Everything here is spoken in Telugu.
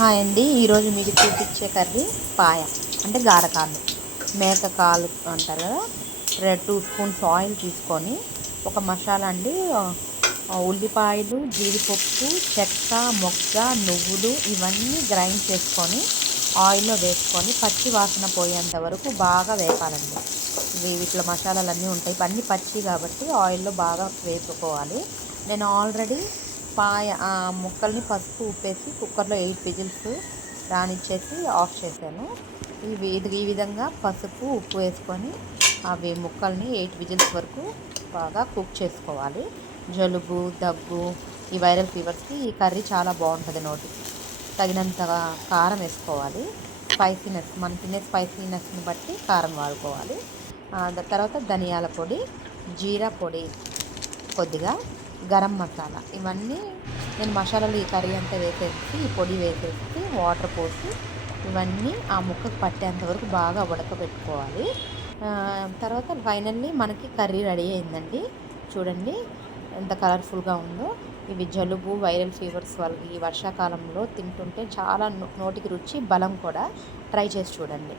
హాయ్ అండి. ఈరోజు మీకు చూపించే కర్రీ పాయ అంటే గారకాలు, మేక కాలు అంటారు కదా. 2 స్పూన్స్ ఆయిల్ తీసుకొని ఒక మసాలా అండి, ఉల్లిపాయలు, జీడిపప్పు, చెక్క, మొగ్గ, నువ్వులు ఇవన్నీ గ్రైండ్ చేసుకొని ఆయిల్లో వేసుకొని పచ్చి వాసన పోయేంత వరకు బాగా వేపాలండి. వీటిలో మసాలాలన్నీ ఉంటాయి, అన్నీ పచ్చి కాబట్టి ఆయిల్లో బాగా వేపుకోవాలి. నేను ఆల్రెడీ ముక్కల్ని పసుపు ఉప్పేసి కుక్కర్లో 8 విజిల్స్ రానిచ్చేసి ఆఫ్ చేశాను. ఈ విధంగా పసుపు ఉప్పు వేసుకొని అవి ముక్కల్ని 8 విజిల్స్ వరకు బాగా కుక్ చేసుకోవాలి. జలుబు, దగ్గు, ఈ వైరల్ ఫీవర్స్కి ఈ కర్రీ చాలా బాగుంటుంది. నోటికి తగినంతగా కారం వేసుకోవాలి. స్పైసీనెస్, మనం తినే స్పైసీనెస్ని బట్టి కారం వాడుకోవాలి. తర్వాత ధనియాల పొడి, జీరా పొడి, కొద్దిగా గరం మసాలా, ఇవన్నీ నేను మసాలాలు ఈ కర్రీ అంతా వేసేసి ఈ పొడి వేసేసి వాటర్ పోసి ఇవన్నీ ఆ ముక్కకు పట్టేంత వరకు బాగా ఉడకబెట్టుకోవాలి. తర్వాత ఫైనల్లీ మనకి కర్రీ రెడీ అయిందండి. చూడండి ఎంత కలర్ఫుల్గా ఉందో. ఇవి జలుబు, వైరల్ ఫీవర్స్ వాళ్ళకి ఈ వర్షాకాలంలో తింటుంటే చాలా నోటికి రుచి, బలం కూడా. ట్రై చేసి చూడండి.